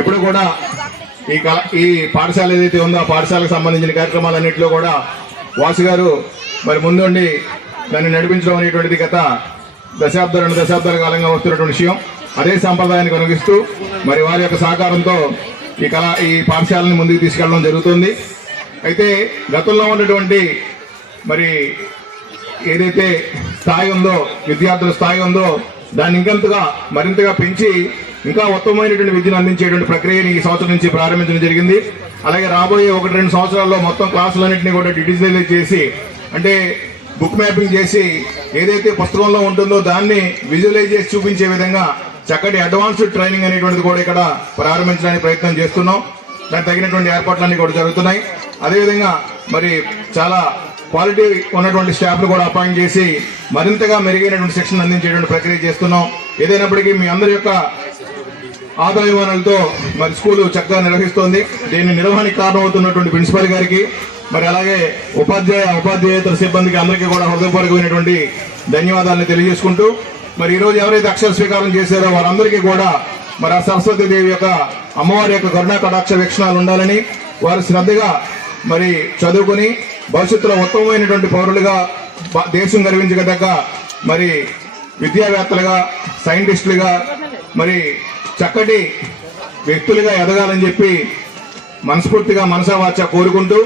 ఎప్పుడు కూడా ఈ పాఠశాల ఏదైతే ఉందో ఆ పాఠశాలకు సంబంధించిన కార్యక్రమాలన్నింటిలో కూడా వాసు గారు మరి ముందుండి దాన్ని నడిపించడం అనేటువంటిది గత రెండు దశాబ్దాల కాలంగా వస్తున్నటువంటి విషయం. అదే సంప్రదాయాన్ని కొనగిస్తూ మరి వారి యొక్క సహకారంతో ఈ పాఠశాలని ముందుకు తీసుకెళ్లడం జరుగుతుంది. అయితే గతంలో ఉన్నటువంటి మరి ఏదైతే స్థాయి ఉందో, విద్యార్థుల స్థాయి ఉందో దాన్ని మరింతగా పెంచి ఇంకా ఉత్తమమైనటువంటి విద్యను అందించేటువంటి ప్రక్రియని ఈ సంవత్సరం నుంచి ప్రారంభించడం జరిగింది. అలాగే రాబోయే 1-2 సంవత్సరాల్లో మొత్తం క్లాసులన్నింటినీ కూడా డిజిటలైజ్ చేసి, అంటే బుక్ మ్యాపింగ్ చేసి ఏదైతే పుస్తకంలో ఉంటుందో దాన్ని విజువలైజ్ చేసి చూపించే విధంగా చక్కటి అడ్వాన్స్డ్ ట్రైనింగ్ అనేటువంటిది కూడా ఇక్కడ ప్రారంభించడానికి ప్రయత్నం చేస్తున్నాం. దానికి తగినటువంటి ఏర్పాట్లన్నీ కూడా జరుగుతున్నాయి. అదేవిధంగా మరి చాలా క్వాలిటీ ఉన్నటువంటి స్టాఫ్ను కూడా అపాయింట్ చేసి మరింతగా మెరుగైనటువంటి శిక్షణ అందించేటువంటి ప్రక్రియ చేస్తున్నాం. ఏదైనప్పటికీ మీ అందరి యొక్క ఆదాయ వనరులతో మరి స్కూలు చక్కగా నిర్వహిస్తోంది. దీన్ని నిర్వహణకి కారణమవుతున్నటువంటి ప్రిన్సిపల్ గారికి, మరి అలాగే ఉపాధ్యాయేతర సిబ్బందికి అందరికీ కూడా హృదయపూర్వకమైనటువంటి ధన్యవాదాలను తెలియజేసుకుంటూ, మరి ఈరోజు ఎవరైతే అక్షర స్వీకారం చేశారో వారందరికీ కూడా మరి ఆ సరస్వతీదేవి యొక్క అమ్మవారి యొక్క కరుణా కటాక్ష వీక్షణాలు ఉండాలని, వారు శ్రద్ధగా మరి చదువుకుని భవిష్యత్తులో ఉత్తమమైనటువంటి పౌరులుగా దేశం గర్వించదగ్గ మరి విద్యావేత్తలుగా, సైంటిస్టులుగా, మరి చక్కటి వ్యక్తులుగా ఎదగాలని చెప్పి మనస్ఫూర్తిగా మనసావాచ కోరుకుంటూ,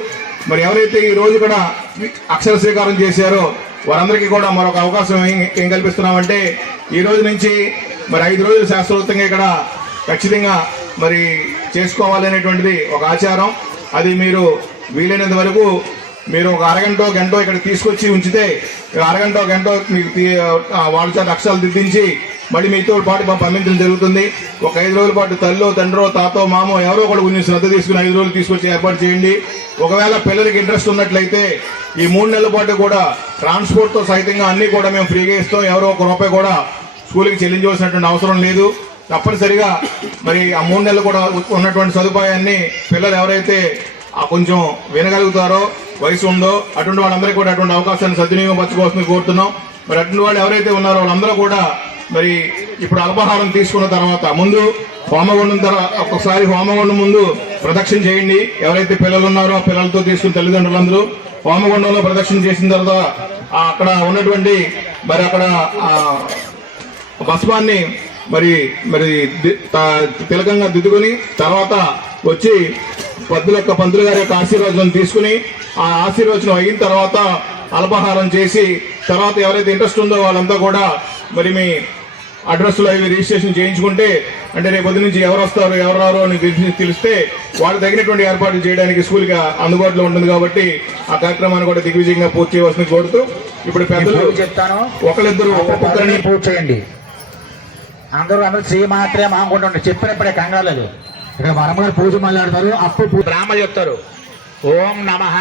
మరి ఎవరైతే ఈ రోజు కూడా అక్షర స్వీకారం చేశారో వారందరికీ కూడా మరొక అవకాశం ఏం కల్పిస్తున్నామంటే, ఈ రోజు నుంచి మరి 5 రోజులు శాస్త్రోక్తంగా ఇక్కడ ఖచ్చితంగా మరి చేసుకోవాలనేటువంటిది ఒక ఆచారం. అది మీరు వీలైనంత వరకు మీరు ఒక గంటో ఇక్కడ తీసుకొచ్చి ఉంచితే గంటో మీకు వాళ్ళ చేత అక్షరాలు దిద్దించి మళ్ళీ మీతో పాటు పంపించడం జరుగుతుంది. ఒక 5 రోజుల పాటు తల్లో, తండ్రో, తాతో, మామో ఎవరో కూడా కొంచెం శ్రద్ధ తీసుకుని 5 రోజులు తీసుకొచ్చి ఏర్పాటు చేయండి. ఒకవేళ పిల్లలకి ఇంట్రెస్ట్ ఉన్నట్లయితే ఈ 3 నెలల పాటు కూడా ట్రాన్స్పోర్ట్తో సహితంగా అన్ని కూడా మేము ఫ్రీగా ఇస్తాం. ఎవరో ₹1 కూడా స్కూల్కి చెల్లించవలసినటువంటి అవసరం లేదు. తప్పనిసరిగా మరి ఆ 3 నెలలు కూడా ఉన్నటువంటి సదుపాయాన్ని పిల్లలు ఎవరైతే కొంచెం వినగలుగుతారో, వయసు ఉందో అటువంటి వాళ్ళందరికీ కూడా అటువంటి అవకాశాన్ని సద్వినియోగపరచుకోవాల్సింది కోరుతున్నాం. మరి అటువంటి వాళ్ళు ఎవరైతే ఉన్నారో వాళ్ళందరూ కూడా మరి ఇప్పుడు అల్పాహారం తీసుకున్న తర్వాత ముందు హోమగుండం ఒకసారి హోమగుండం ముందు ప్రదక్షిణ చేయండి. ఎవరైతే పిల్లలు ఉన్నారో ఆ పిల్లలతో తీసుకుని తల్లిదండ్రులందరూ హోమగుండంలో ప్రదక్షిణ చేసిన తర్వాత అక్కడ ఉన్నటువంటి మరి అక్కడ భస్మాన్ని మరి మరి తిలకంగా దిద్దుకుని తర్వాత వచ్చి పంతులు గారి యొక్క ఆశీర్వచనం తీసుకుని ఆ ఆశీర్వచనం అయిన తర్వాత అల్పాహారం చేసి తర్వాత ఎవరైతే ఇంట్రెస్ట్ ఉందో వాళ్ళంతా కూడా మరి మీ అడ్రస్లో అవి రిజిస్ట్రేషన్ చేయించుకుంటే, అంటే రేపు పొద్దు నుంచి ఎవరు వస్తారు ఎవరు రారు అని తెలిస్తే వాళ్ళకి తగినటువంటి ఏర్పాట్లు చేయడానికి స్కూల్కి అందుబాటులో ఉంటుంది. కాబట్టి ఆ కార్యక్రమాన్ని కూడా దిగ్విజయంగా పూర్తి చేయవలసింది కోరుతూ, ఇప్పుడు పెద్దలు చెప్తాను, ఒకరిద్దరు ఒక్కొక్కరిని పూర్తి చేయండి. అందరూ చేయి మాత్రమే మాకుంటుండే చెప్పినప్పుడే కంగాలేదు. ఇక్కడ వరమగారు పూజ మాట్లాడతారు, అప్పుడు బ్రాహ్మ చెప్తారు. ఓం నమః.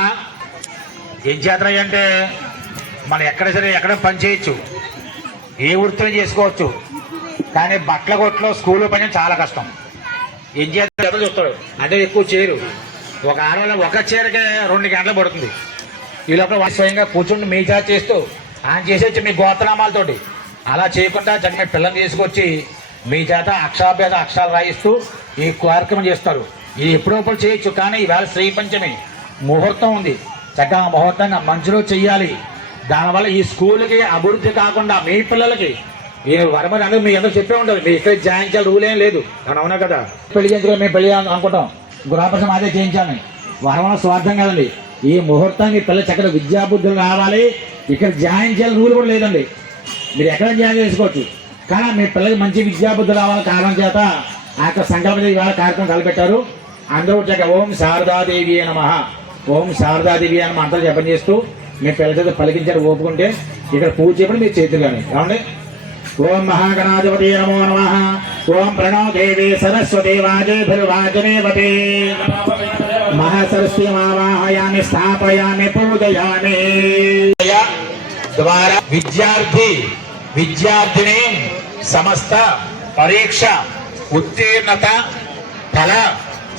ఏం చేతన అంటే మనం ఎక్కడ సరే ఎక్కడ పని చేయొచ్చు, ఏ వృత్తిని చేసుకోవచ్చు, కానీ బట్టల కొట్లో స్కూల్లో పని చాలా కష్టం. ఏం చేస్తారు చెప్తాడు అంటే ఎక్కువ చేయరు. ఒక ఆడవాళ్ళ ఒక చీరకే 2 గంటలు పడుతుంది. ఈ లోపల స్వయంగా కూర్చుండి మీ చేత చేస్తూ ఆయన చేసేసి మీ గోత్రనామాలతోటి అలా చేయకుండా మీ పిల్లల్ని తీసుకొచ్చి మీ చేత అక్షరాలు రాయిస్తూ ఈ కార్యక్రమం చేస్తారు. ఇది ఎప్పుడప్పుడు చేయొచ్చు, కానీ ఈవేళ శ్రీ పంచమి ముహూర్తం ఉంది. చక్కగా ముహూర్తంగా మంచిలో చెయ్యాలి. దానివల్ల ఈ స్కూల్కి అభివృద్ధి కాకుండా మీ పిల్లలకి వరమని అందరూ మీ అందరూ చెప్పే ఉంటారు. మీ ఇక్కడ జాయించాలి రూల్ ఏం లేదు అని, అవునా కదా? పెళ్లి చేయించుకో మేము పెళ్లి అనుకుంటాం, గృహప్రవేశం అదే చేయించాలని. వరమన స్వార్థం కదండి. ఈ ముహూర్తానికి పిల్లలు చక్కగా విద్యాబుద్ధులు రావాలి. ఇక్కడ జాయిన్ చేయాలి రూల్ కూడా లేదండి. మీరు ఎక్కడ జాయిన్ చేసుకోవచ్చు, కానీ మీ పిల్లలకి మంచి విద్యాబుద్ధులు రావాలి కారణం చేత ఆ యొక్క సంకల్ప ఇవాళ కార్యక్రమం తలపెట్టారు. అందరూ చక్కగా ఓం శారదాదేవి నమః, ఓం శారదాదేవి అని మంత్రం జపం చేస్తూ మీ పిల్లల చేత పలికించారు. ఒప్పుకుంటే ఇక్కడ పూజ చేయడం మీరు చేతులు కానీ ఏమండి. ఓం మహాగణాధిపతి నమో నమః. ఓం ప్రణో దేవి సరస్వతి వాజేభిర్వాజనేవతే మహాసరస్వతి ఆవాహయామి స్థాపయామి పూజయామి. ద్వారా విద్యార్థిని సమస్త పరీక్ష ఉత్తీర్ణత ఫల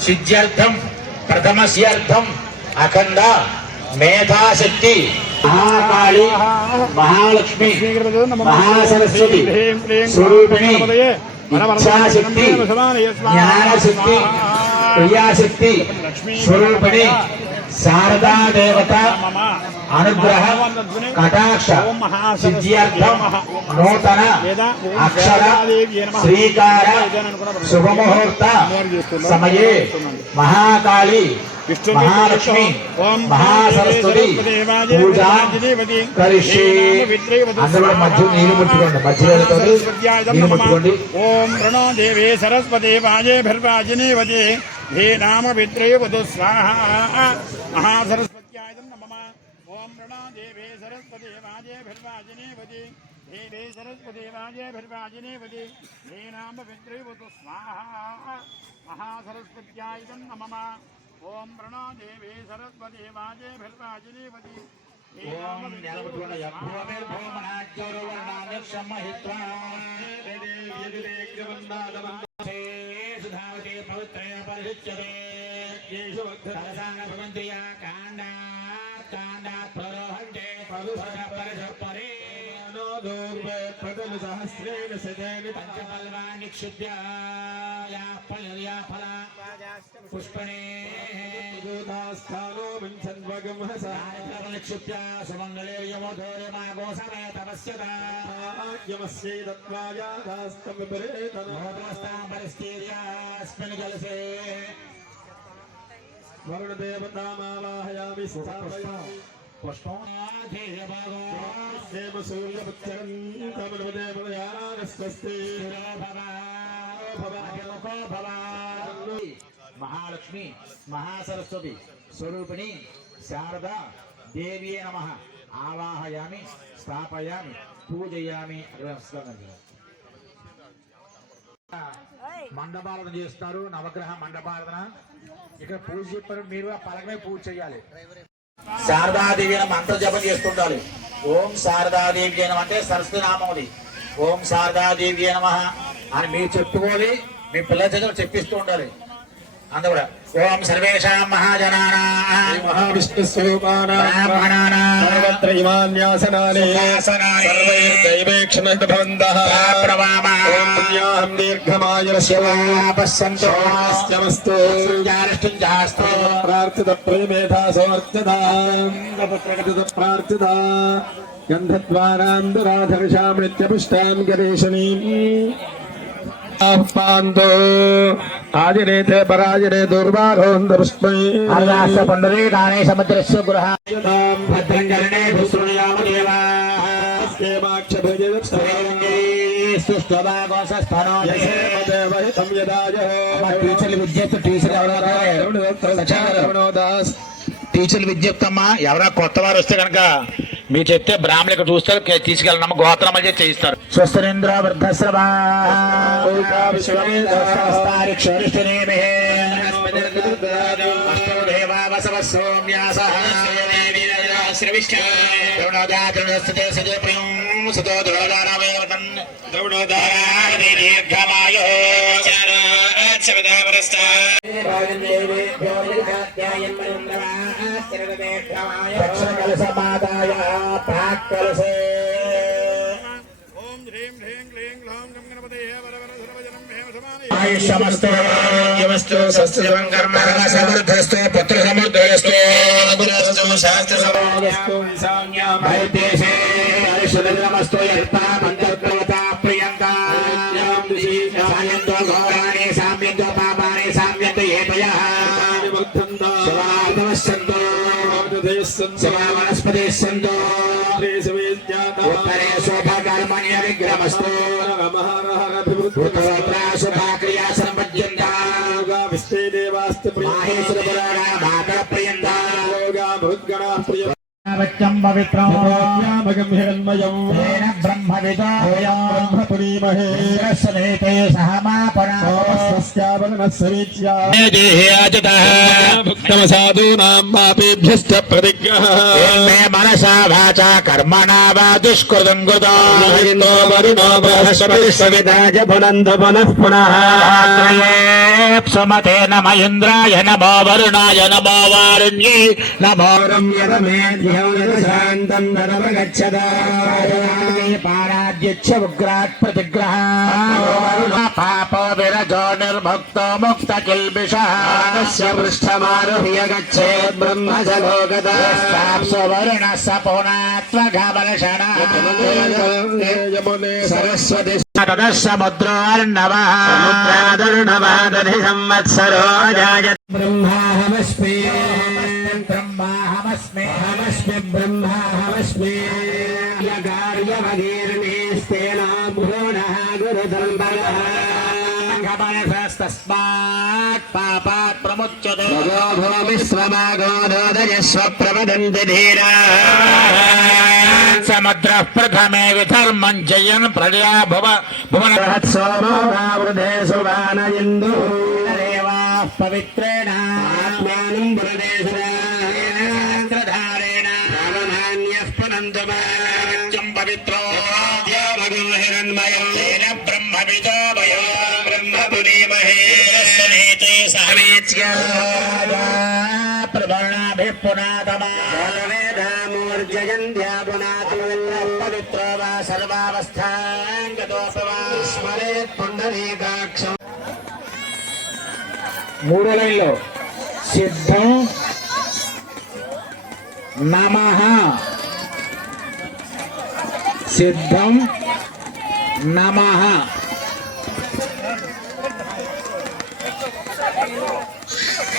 సిద్ధ్యర్థం ప్రథమస్యార్థం అఖండ మేధాశక్తి మహాకాళి మహాలక్ష్మి మహాసరస్వతి స్వరూపిణి ఇచ్ఛాశక్తి జ్ఞానశక్తి క్రియాశక్తి స్వరూపిణి శారదా దేవత అనుగ్రహ కటాక్ష సిద్ధ్యర్థం నూతన అక్షర శ్రీకార శుభముహూర్త సమయే మహాకాళి మహాలక్ష్మి మహాసరస్వతి పూజా కరిష్యే. అందరూ మధ్య నీళ్లు ముట్టుకోండి, మధ్యలో నీళ్లు ముట్టుకోండి. ఓం ప్రణో దేవే సరస్వతి వాజేభిర్వాజినేవతి హే నామ విత్రే వధు స్వాహ మహాసరస్వత్యాయ నమః. ఓం ప్రణో దేవే సరస్వతి వాజేభిర్వాజినేవతి హే దే సరస్వతి వాజేభిర్వాజినేవతి హే నామ విత్రే వధు స్వాహ మహాసరస్వత్యాయ నమః. ఓం ప్రణో దేవే సరస్వతి వాజేభిర్వాజినేవతి ఓం జ్ఞానముట్టుకోండి. సుధావతి పవిత్రయ పరిశుచ్యతే భవంత్రియా కాండాత్ కాండాత్ ప్రరోహంతే పరిశుపరే సహస్రేణ సజేన పంచపల్వాని క్షుద్య యా ఫల పుష్పణే స్థానో వింశన్వగం క్షుద్య సుమంగళే యమోధోరే మాగో సమయ తపస్యమస్యేదత్వాయాదాస్తం విపరేతన పరిస్థిర్యాస్మిన్ జలసే వరుణదేవతామావాహయామి స్థాపయామి పుష్పం దేవ సూర్యపుత్రం తమదేవయానస్వస్తి మహాలక్ష్మి మహాసరస్వతి స్వరూపిణి శారద దేవీ నమః. ఆవాహయామి స్థాపయామి పూజయామి. మండపాలను చేస్తారు, నవగ్రహ మండపాలన. ఇక్కడ పూజ చెప్పారు, మీరు ఆ పలకమే పూజ చేయాలి. శారదాదేవి అని మంత్ర జపం చేస్తుండాలి. ఓం శారదాదేవి అని అంటే సరస్వతి నామముది. ఓం శారదాదేవి నమః అని మీరు చెప్పుకోవాలి, మీ పిల్లల చేత చెప్పిస్తూ ఉండాలి. అందరూ కూడా ఓం సర్వేషాం మహాజనానాం మహావిష్ణు స్వరూపానాం బ్రాహ్మణానాం సర్వత్ర ఇమాన్యాసనాని సర్వైర్దైవేక్షణ భవంతః ప్రవామా ఓం పుణ్యాహం దీర్ఘమాయురస్య పశ్యంతో నమస్తు జారిష్ఠుంజాస్తు ప్రార్థిత ప్రేమేధా సమర్థదాం ప్రార్థిత గంధద్వారాంధరాధర్షాం నిత్యపుష్టాన్ గరేషణీం పాంతో ఆదిరేతే పరాజరే దుర్వారోందరుష్మై అర్దాస్య పండరీ దానే సముద్రస్య గృహ భద్రం జరణే భూసృణయామ దేవా టీచర్లు విజ్ఞప్తమ్మా. ఎవరైనా కొత్త వారు వస్తే కనుక మీరు చెప్తే బ్రాహ్మణులు ఇక్కడ చూస్తారు, తీసుకెళ్ళినమ్మ గోత్రం చేసి చేయిస్తారు. స్వస్తిరేంద్ర వృద్ధశ్రవా కలసమాదాయ ప్రాక్కలసే ఓం హ్రీం హ్రీం క్లీం గ్లౌం గం గణపతయే వరవర సర్వజనం హేమ సమానయే ఆయుష్యమస్తు యమస్తు సస్యం కర్మ సమృద్ధస్తు పుత్ర సమృద్ధయస్తు గురస్తు శాస్త్ర సమస్తు సామ్యం వైదేశే ఆయుష్యమస్తు యత్తా మంత్రప్రవతా ప్రియంకా సాయంతో ఘోరాణి సామ్యంతో పాపాని సామ్యంతో ఏతయః శివార్ధవస్సంతో శివా సంతో ఉత్తరే శోభకర్మణ్య విగ్రహమస్తు శుభాక్రియా సంపద్యంతా మాహేశ్వర పురాణ మాతా ప్రియంతా వచ్చం పవిత్రం బ్రహ్మవిదో బ్రహ్మపురీమహే సమేతే సహమాపనా భుక్తమసాధూనాం మాపేభ్యశ్చ ప్రతిజ్ఞః మే మనసా వాచా కర్మణా వా దుష్కృతం ఇంద్రో వరుణో బృహస్పతిః సవితాజ పునంద పునః పునః సుమతే నమ ఇంద్రాయ నమో వరుణాయ నమో వారుణ్యే నమో శాంతం నరమగచ్చదా ఆరాధ్యచ్చ ఉగ్రాట్ ప్రతిగ్రహ పాపో విరజో నిర్భక్తో ముక్త కిల్బిషః పృష్ఠమారుహ్య గచ్చేద్ బ్రహ్మజలోకదాప్సో వరుణ సపోనాత్వగమలషణ సరస్వతి తదసముద్రోర్ణవః సముద్రాదుర్ణవాదధి సంవత్సరో అజాయత్ బ్రహ్మాహమస్మి బ్రహ్మాహమస్మి హమస్మి బ్రహ్మాహమస్మి కార్యమగీర్ణేస్తేనా భూనః గురుధర్మః తస్మాత్ పాపాత్ ప్రముచ్యతే భూమిస్వమాగోదయస్వ ప్రవదంతి ధీరా సముద్ర ప్రథమే విధర్మం జయన్ ప్రజా భువన సోమోవృధే సువాన ఇందు దేవా పవిత్రేణ ఆత్మానం పురదేశధారేణ ప్రధారేణ పునందు నిత్యం పవిత్రో హిరణ్మయం బ్రహ్మవిదో వయో బ్రహ్మపురీమహే ప్రవర్ణాభి పునాతమా పవిత్రో వా సర్వావస్థాంగతోపవా స్మరేత్ పుండరీకాక్షం. మూడో లైన్లో సిద్ధం నమః సిద్ధం నమః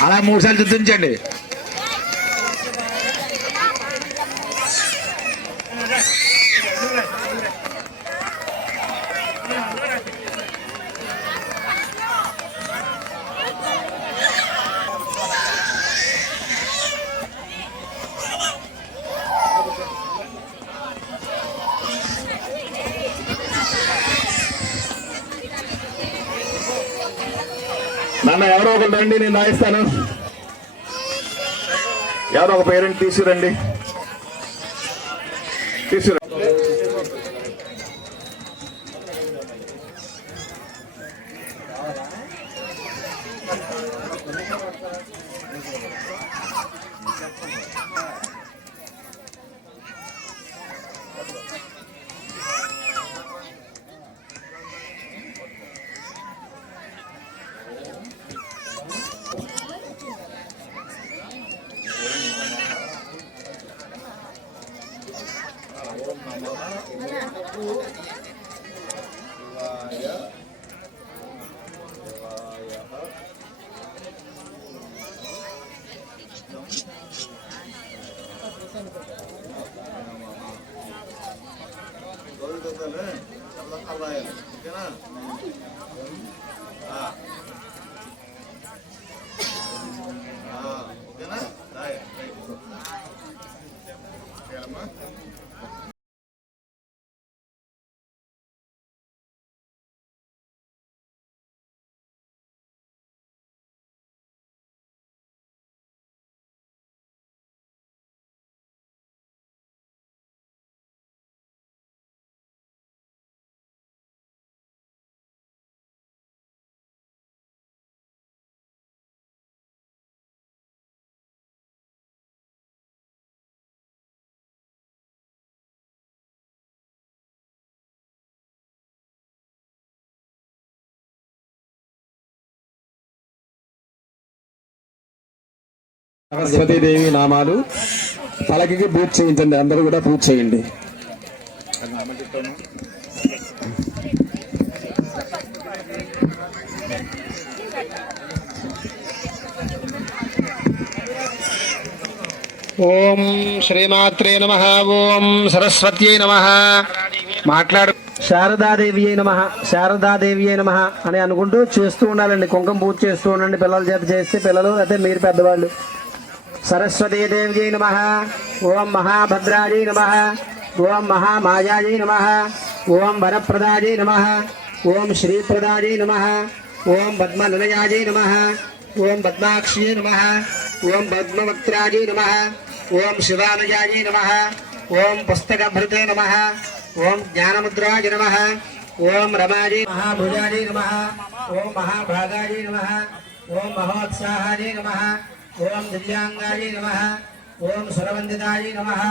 అలా మూడుసార్లు దిద్దించండి. నాన్న ఎవరో ఒకరు రండి, నేను రాయిస్తాను. ఎవరో ఒక పేరెంట్ తీసుకురండి, తీసుకురండి. సరస్వతీదేవి నామాలు పలకకి పూజ చేయించండి. అందరూ కూడా పూజ చేయండి. ఓం శ్రీమాత్రే నమః. ఓం సరస్వత్యై నమః. మాట్లాడు. శారదాదేవి అయి నమః, శారదాదేవి అయి నమః అని అనుకుంటూ చేస్తూ ఉండాలండి. కుంకుమ పూజ చేస్తూ ఉండండి. పిల్లల చేత చేస్తే పిల్లలు, అయితే మీరు పెద్దవాళ్ళు. సరస్వతీదేవి అయి నమః. ఓం మహాభద్రాజీ నమః. ఓం మహామాయాజీ నమః. ఓం వరప్రదాజీ నమః. ఓం శ్రీప్రదాజీ నమః. ఓం పద్మనిలయాజీ నమః. ఓం పద్మాక్షీ నమః. ఓం పద్మవక్త్రాజీ నమః. ఓం శివానయాజీ నమః. ఓం పుస్తకభృతే నమః. ఓం జ్ఞానముద్రాయ నమః. ఓం రమాజీ మహాభుజాజీ నమః. ఓం మహాభాగాజీ నమః. ఓం మహోత్సాహాజీ నమః. ఓం దివ్యాంగాజీ నమః. ఓం సురవందితాజీ నమః.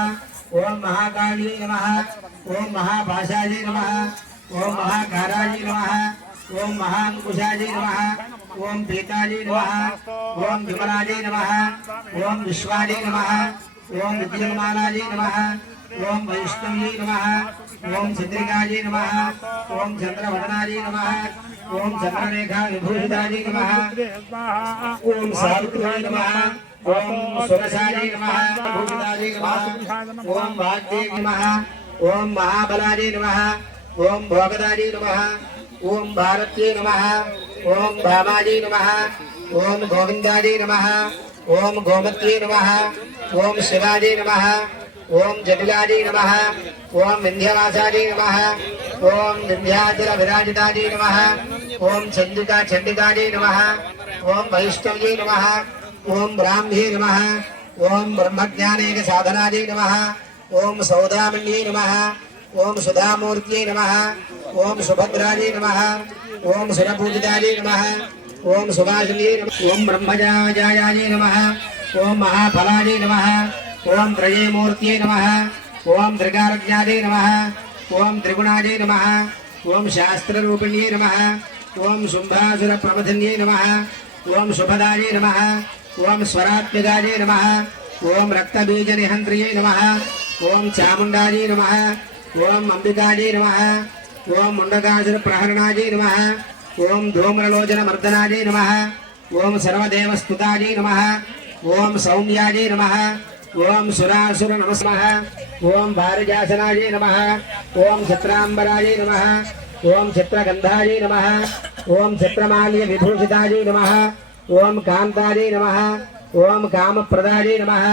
ఓం మహాకాళీ నమః ఓం మహాభాషాజీ నమః ఓం మహాకారాజీ నమః ఓం మహాంకుశాజీ నమః ఓం పీతాజీ నమః ఓం విమలాజీ నమః ఓం విశ్వాజీ నమః ఓం విద్యున్మాలాజీ నమః ఓం వైష్ణవీ నమః ఓం చంద్రికాజీ నమః ఓం చంద్రవదనాజీ నమః ఓం చంద్రరేఖా విభూషితాజీ నమః ఓం సావిత్రాయ నమః ఓం సురసాజీ నమః భూషితాజీ నమః ఓం వాగ్దేవి నమః ఓం మహాబలాజీ నమః ఓం భోగదాజీ నమః ఓం భారత్యై నమః ఓం భామాజీ నమః ఓం గోవిందాజీ నమః ఓం గోమత్యై నమః ఓం శివాజీ నమః ఓం జటిలాజీ నమః ఓం వింధ్యవాసాజీ నమః ఓం వింధ్యాచల విరాజితాజీ నమః ఓం చండికా చండికాజీ నమః ఓం వైష్ణవ్యై నమః ఓం బ్రాహ్మ్యై నమః ఓం బ్రహ్మజ్ఞానేక సాధనాజీ నమః ఓం సౌదామణ్యై నమః ఓం సుధామూర్త్యై నమః ఓం సుభద్రాజీ నమః ఓం సురపూజితాజీ నమః ఓం సుభాషిణ్యై నమః ఓం బ్రహ్మజాయాజీ నమః ఓం మహాఫలాజీ నమః ఓం త్రయేమూర్త్యై నమః ఓం త్రికారజ్ఞాజీ నమః ఓం త్రిగుణాజీ నమః ఓం శాస్త్రరూపిణ్యై నమః ఓం శుంభాసుర ప్రమథన్యై నమః ఓం శుభదాజీ నమః ఓం స్వరాత్మికాజీ నమః ఓం రక్తబీజ నిహంత్రియై నమః ఓం చాముండాజీ నమః ఓం అంబికాజీ నమః ఓం ముండకాసుర ప్రహరణాజీ నమః ఓం ధూమ్రలోచన మర్దనాజీ నమః ఓం సర్వదేవస్తుతాజీ నమః ఓం సౌమ్యాజీ నమః ఓం సురాసుర నమః ఓం భారజాసనాజీ నమః ఓం చిత్రాంబరాజీ నమః ఓం చిత్రగంధాజీ నమః ఓం చిత్రమాల్య విభూషితాజీ నమః ఓం కాంతాజీ నమః ఓం కామప్రదాజీ నమః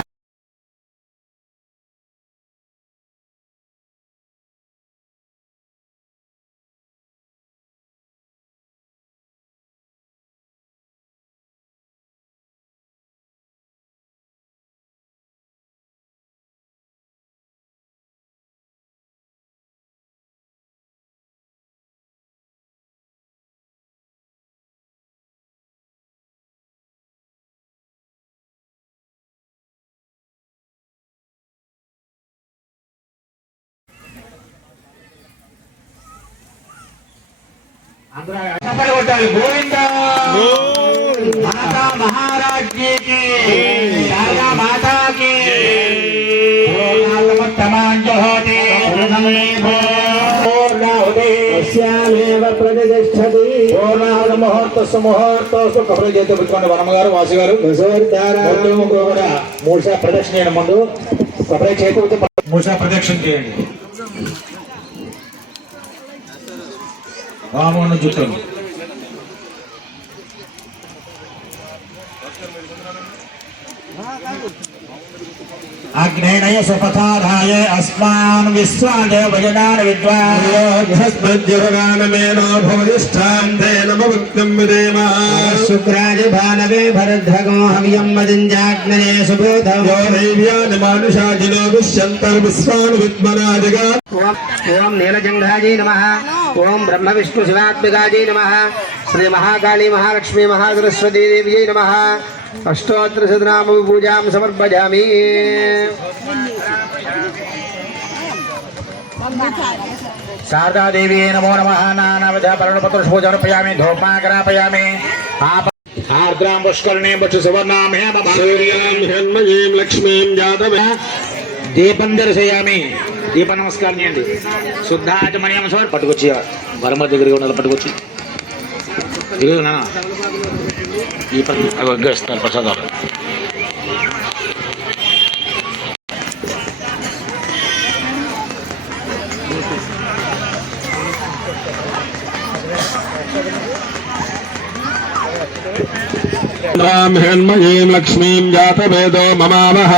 అందరూ అన్నపడి కొట్టాలి. గోవింద మాతా మహారాజ్ఞికి శారదా మాతాకి పూర్ణాత్మత్తమాంజహోతి ముహూర్తస్సు ముహూర్తస్సు కబుర్లు చేతి పెట్టుకోండి. వనమ్మగారు వాసు గారు కూడా మూషా ప్రదక్షిణ చేయడం ముందు కబుర్లు చేతి మూషా ప్రదక్షిణ చేయండి. రామోను జుట్టు అగ్నేయ సుపథాధాయ అస్మాన్ విశ్వాదేవ భజనాన్ విద్వాన్మేనో భవదిష్టాం తేనమభక్తం విదేమ శుక్రాజ భానవే భరద్భగో హవ్యం మదింజాగ్నరే సుబోధవో దైవ్యాన్ మానుషాజినో దుష్యంతర్విశ్వాన్ విద్మనాజగా ఓం నీలజంఘాజీ నమః ఓం బ్రహ్మ విష్ణు శివాత్మికాజీ నమః శ్రీ మహాకాళీ మహాలక్ష్మీ మహాసరస్వతీ దేవ్యై నమః అష్టోత్తర శతనామ పూజాం సమర్పయామి. శారదాదేవి నమో నమః. నానావిధ పరణపత్రపూజార్పయామి. ధూపాగ్రాపయామి. ఆర్ద్రాం పుష్కరణీం పక్షు సువర్ణాం హేమభాం హేన్మయీం లక్ష్మీం జాతవే దీపం దర్శయామి. దీప నమస్కారం చేయండి. శుద్ధాచమనీయం సార్ పట్టుకొచ్చి వరమ దగ్గరికి ఉండాలి. పట్టుకొచ్చి ఇదిగో నాన్న ఈ ఇస్తారు ప్రసాదాలు. హేన్మయీం లక్ష్మీం జాతవేదో మమావహ.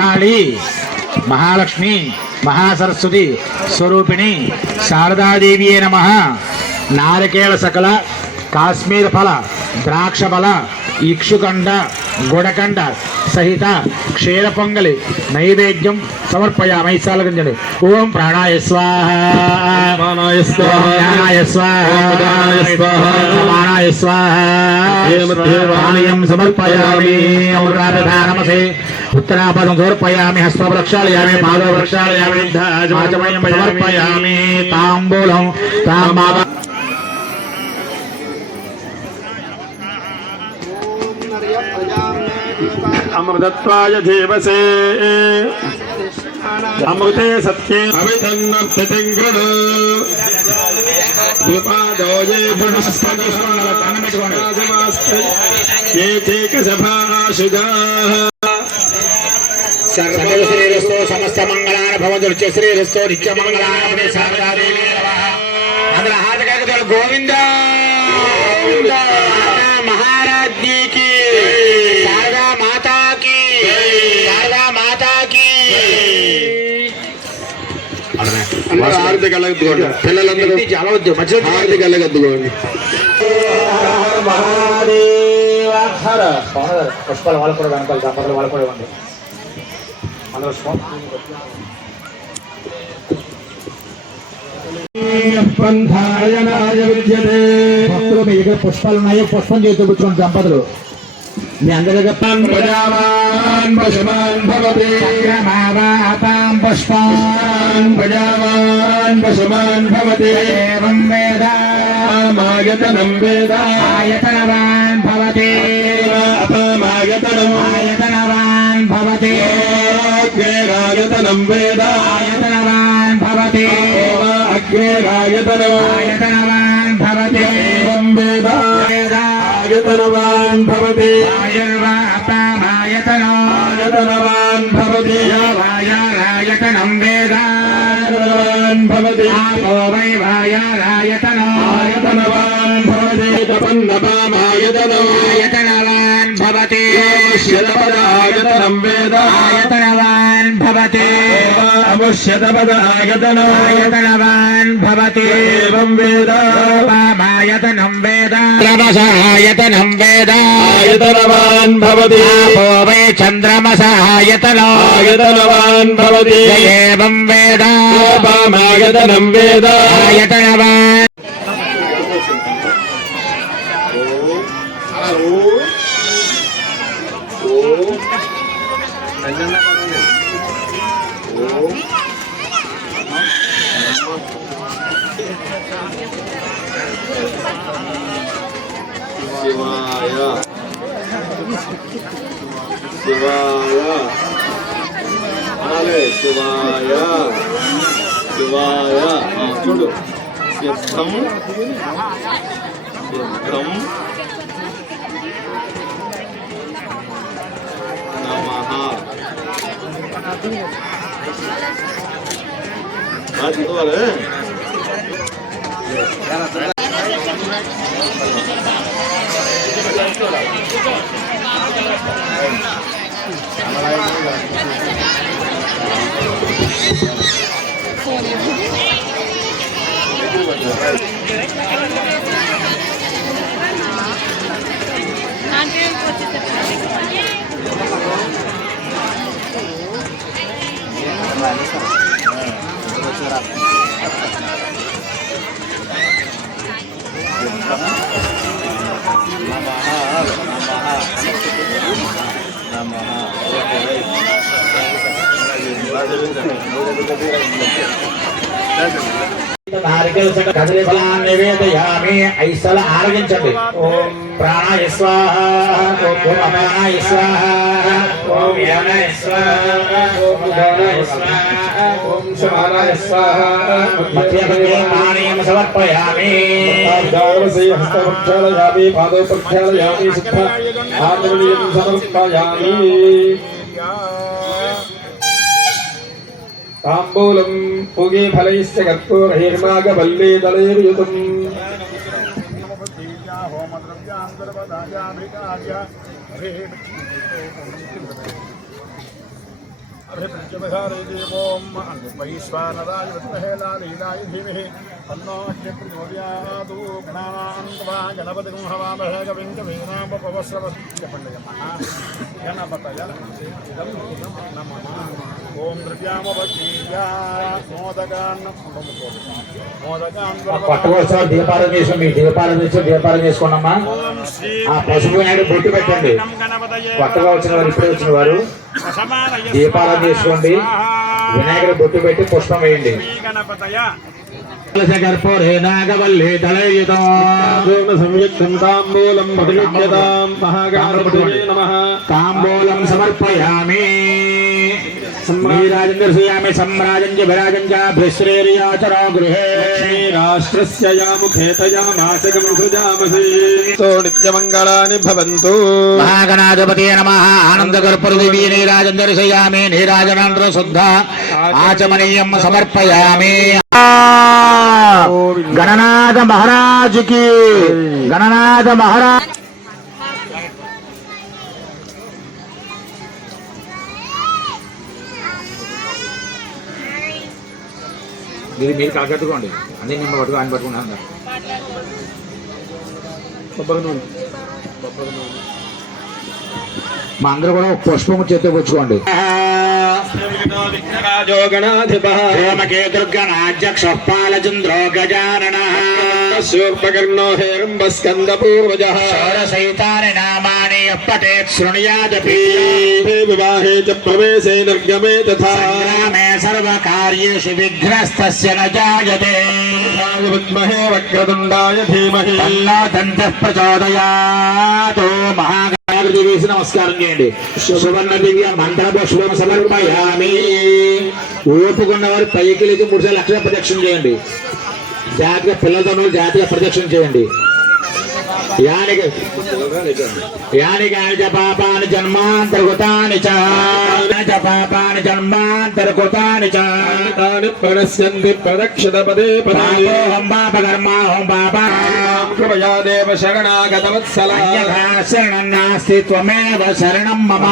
కాళీ మహాలక్ష్మి మహాసరస్వతి స్వరూపిణి శారదాదేవి నమః. నారికేళ సకల కాశ్మీర ఫల ద్రాక్ష ఫల ఇక్షుకండ గుడకండ సహిత క్షీర పొంగలి నైవేద్యం సమర్పయామి. సాలగంజలి. ఓం ప్రాణాయ స్వాహ ప్రాణాయ స్వాహ ప్రాణాయ స్వాహ సమర్పయామి. అమృతాధారమసే ఉత్తరాపదం సమర్పయామి, హస్తవృక్షాలయామి, పాదవృక్షాలయామి, ఆచమయం సమర్పయామి. తాంబూలం తాంబాబా అమృతత్వాయ జీవసే అమృతే సత్యే అవిధన్నతింగడు విపాదోయే పునఃస్పదస్మాస్తే ఏకైక సభాషుజాః సకల శ్రీరస్తో సమస్త మంగళాన భవంతు. శ్రీరస్తో నిత్య మంగళాన శారదాదేవి అందరూ హారతి గోవింద మహారాజ్ఞికి, శారదా మాతాకి, శారదా మాతాకి. హారతి కలగద్దుకోండి పిల్లలందరూ, హారతి కలగద్దుకోండి. పుష్పాలు వాళ్ళు కూడా వెనకాల దంపతులు వాళ్ళు కూడా ఇవ్వండి. భక్తులు మీ దగ్గర పుష్పాలు ఉన్నాయి, పుష్పం చేతి పుచ్చుకోండి దంపతులు. మీ అందరి దగ్గర ప్రజావాన్ పశుమాన్ భవతి, పుష్పాన్ ప్రజావాన్ పశుమాన్ భవతి. ఏవం వేద అపామాయతనం వేద, ఆయతనవాన్ భవతి, అపామాయతనం ఆయతనవాన్ భవతి, అగ్రేరాయతనం వేద, ఆయతనవాన్ భవతి, అగ్రేరాయతనం ఆయతనవాన్ భవతి. ఏవం వేద ఆయతనవాన్ భవతి, ఆయతనవాన్ భవతి, వాయారాయతనం వేద ఆయతనవాన్ భవతి, ఆపో వై వాయారాయతనం ఆయతనవాన్ భవతి. తపన్నపామాయతనం ఆయతనవాన్ భవతి, శతపదాయతనం వేద, ఆయతనవాన్ భవతి, అముష్యతపదాయతనం ఆయతనవాన్ భవతి. ఏవం వేద ఆయతనం వేద చంద్రమసాయతనం వేద ఆయతనవాన్ భవతి, ఆపో వై చంద్రమసాయతనం ఆయతనవాన్ భవతి. ఏవం వేద అపామాయతనం వేద ఆయతనవాన్ శివాయ శివాయ అనాలే శివాయ శివాయ. చూడు సిద్ధం సిద్ధం నమః. చదవాలి. నివేదయామి. ఐసల ఆరగించండి. ఓం ప్రాణాయ స్వాహ, ఓం అపానాయ స్వాహ, ఓం యానాయ స్వాహ, ఓం ఉదానాయ స్వాహ, ఓం సమానాయ స్వాహ. మధ్యభగే పానీయం సమర్పయామి. హస్తవక్షాలయామి, పాదోపక్షాలయామి, సిద్ధ ఆత్మనీయం సమర్పయామి. తాంబూలం పూగే ఫలైశ్చ కర్పూరైర్నాగవల్లే దళైర్యుతం. अभिप्रत्यवधारे देवों वैश्वानराय विद्महे लालीलाय धीमहि तन्नो अग्निः प्रचोदयात्। गणानान्त्वा गणपतिं हवामहे कविं कवीनामुपवस्रवस्य पण्डयमः गणपतय इदं नमः। ॐ द्रव्यामवतीया मोदकान् పట్టుకోవచ్చు. దీపారం చేసి మీ దీపారం చేసుకోండమ్మా. ఆ పసుపు నాయుడు బొట్టు పెట్టండి. కొత్తగా వచ్చిన వారు, ఇప్పుడే వచ్చిన వారు దీపాలను చేసుకోండి. వినాయకుడి బొట్టు పెట్టి పుష్పం వేయండి. కర్పూరే నాగవల్లి తలయుతం సంయుక్తం తాంబూలం ప్రతిగృహ్యతాం మహాగణపతయే నమః. తాంబూలం సమర్పయామి. నీరాజందర్శయామి సమ్రాజంజ విరాజంజాభ్యశ్రేర్యాచరో గృహే రాష్ట్రస్య యా ముఖేతయామాచకం సృజామసి. తో నిత్యమంగళాని భవంతు. మహాగణాధిపతే నమః. ఆనందకర్పూరదివ్య నీరాజందర్శయామి. నీరాజనాంతర శుద్ధ ఆచమనీయం సమర్పయామి. గణనాథ మహారాజ్ కి, గణనాథ మహారాజ్. మీరు కాకెత్తుకోండి. అన్ని నిమ్మ పట్టుకో, ఆయన పట్టుకుంటాను. మా అందరూ కూడా పుష్పము చేతి పుచ్చుకోండి. గణాధ్యక్షపాలచంద్రో గజానన శూర్పకర్ణో హేరంబస్కంద పూర్వజః. షోడశైతాని నామాని పఠేత్ శృణుయాదపి. వివాహే చ ప్రవేశే నిర్గమే తథా. సంగ్రామే సర్వకార్యేషు విఘ్నస్తస్య న జాయతే. విద్మహే వక్రతుండాయ ధీమహి తన్నో దంతః ప్రచోదయాత్. మహాగణాధిపతి వేసి నమస్కారం చేయండి. సువర్ణ దివ్య మంత్ర పుష్పం సమర్పయామి. ఓపుకున్న వారు పైకి లేచి 3 సార్లు అక్షర ప్రదక్షిణ చేయండి. జాతిగా పిల్లలతో జాతిగా ప్రదక్షిణ చేయండి. యాని పాపాని జన్మాంతర్గతాని చ పాపాని జన్మాంతర్గతాని చ తాని ప్రణశ్యంతి ప్రదక్షిణ పదే పదే. పాపోహం పాపకర్మాహం పాపా కృపయా దేవ శరణాగతవత్సల. శరణం నాస్తి త్వమేవ శరణం మమ.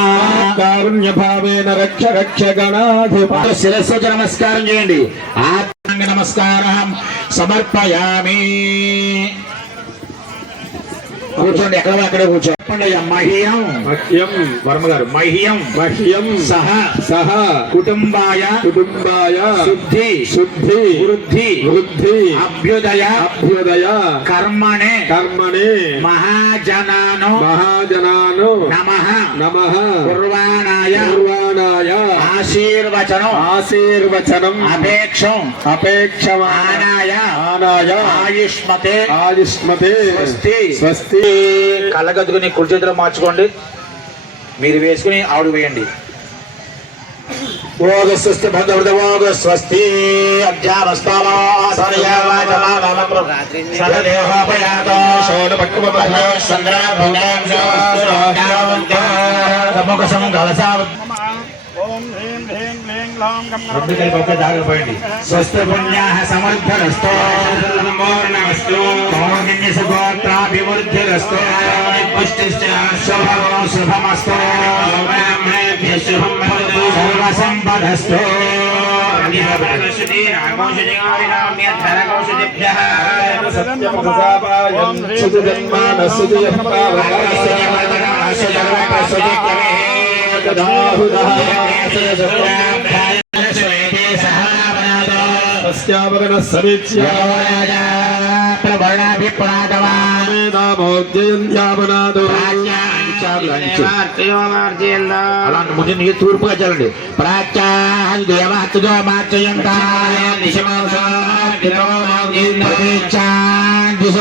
కారుణ్య భావేన రక్ష రక్ష గణాధిప. శిరస్సు నమస్కారం చేయండి. ఆత్మాంగ నమస్కారం సమర్పయామి. కూర్చోండి, ఎక్కడ అక్కడే కూర్చో. చెప్పండి. మహ్యం మహ్యం వర్మ గారు. మహ్యం మహ్యం సహ సహ కుటుంబాయ కుటుంబాయ శుద్ధి శుద్ధి వృద్ధి వృద్ధి అభ్యుదయ అభ్యుదయ కర్మణే కర్మణి మహాజనాను మహాజనాను నమః నమః కుర్వాణాయ పూర్వాణాయ ఆశీర్వచనం ఆశీర్వచనం అపేక్షం అపేక్షమానాయ ఆనాయ ఆయుష్మతే ఆయుష్మతే స్వస్తి. స్వస్తి. కళ్ళగద్దుకుని కుడి చేతిలో మార్చుకోండి. మీరు వేసుకుని ఆవిడ వేయండి. ఓగ స్వస్తి భగవద ఓగ స్వస్తి ఓం హ్రీం హ్రీం క్లీం గ్లాం గం రెండు కలిపి ఒకే దాగలు పోయండి. స్వస్తి పుణ్యాః సమర్థనస్తో సుగోత్రాభివృద్ధిరస్తో శుభమస్తో సర్వసంపదస్తో సస్యావగన సమీచ్య వేదామోద్యయంత్యావనాదో. అలా ముందు నీరు తూర్పుగా చల్లండి. ప్రాచ్యాదేవార్చో మార్చయంత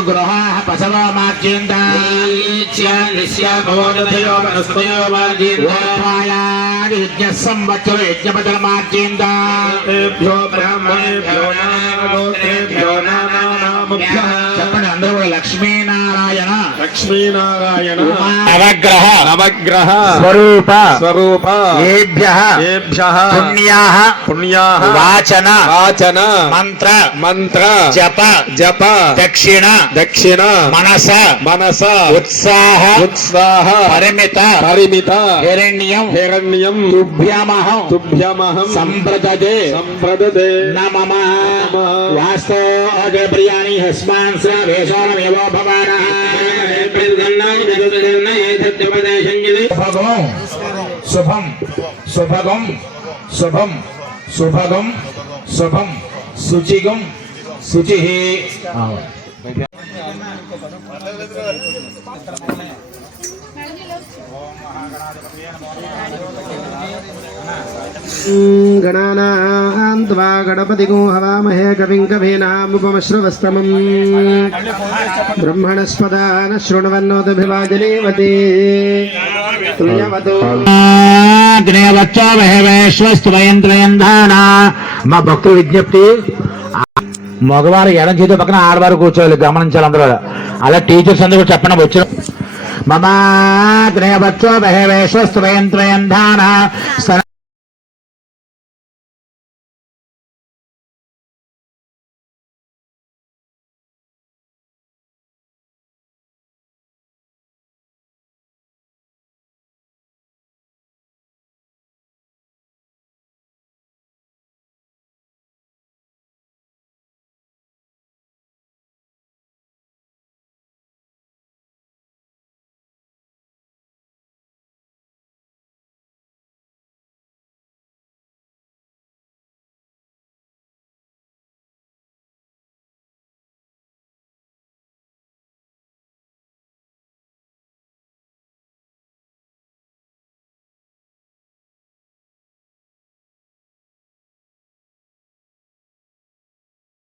గృహ పసవ మార్చయంత యజ్ఞ సంవత్సర యజ్ఞపదల మార్చయంత. చెప్పండి అందరూ కూడా. లక్ష్మీనారాయణ లక్ష్మీనారాయణ నవగ్రహ నవగ్రహ స్వరూప స్వరూప ఏభ్యః ఏభ్యః పుణ్యాః పుణ్యాః వాచన వాచన మంత్ర మంత్ర జప జప దక్షిణ దక్షిణ మనస మనస ఉత్సాహ ఉత్సాహ పరిమిత పరిమిత హిరణ్యం హిరణ్యం తుభ్యమహం తుభ్యమహం సంప్రదదే సంప్రదదే నమః. వాస్తో అజప్రియాణి హస్మాన్ శ్రవేశోనమేవో భవానః. శుభం శుభగం శుభం శుభగం శుభం శుచిగం శుచి. ఓం మహాగణాధిపతయే గణానాన్త్వా గణపతిగో హవామహే కవిం కవీనాముపమశ్రవస్తమం బ్రహ్మణస్పదాన శృణవన్నోతభివాజనేవతే తుల్యవతో మా భక్తుల విజ్ఞప్తి, మగవారు ఎడం చేతి పక్కన ఆడవారు కూర్చోవాలి, గమనించాలి అందరూ. అలా టీచర్స్ అందరూ చెప్పండి వచ్చిన మమాగ్నేయవచ్చో మహేవేశ్వస్త్వయం త్రయం ధాన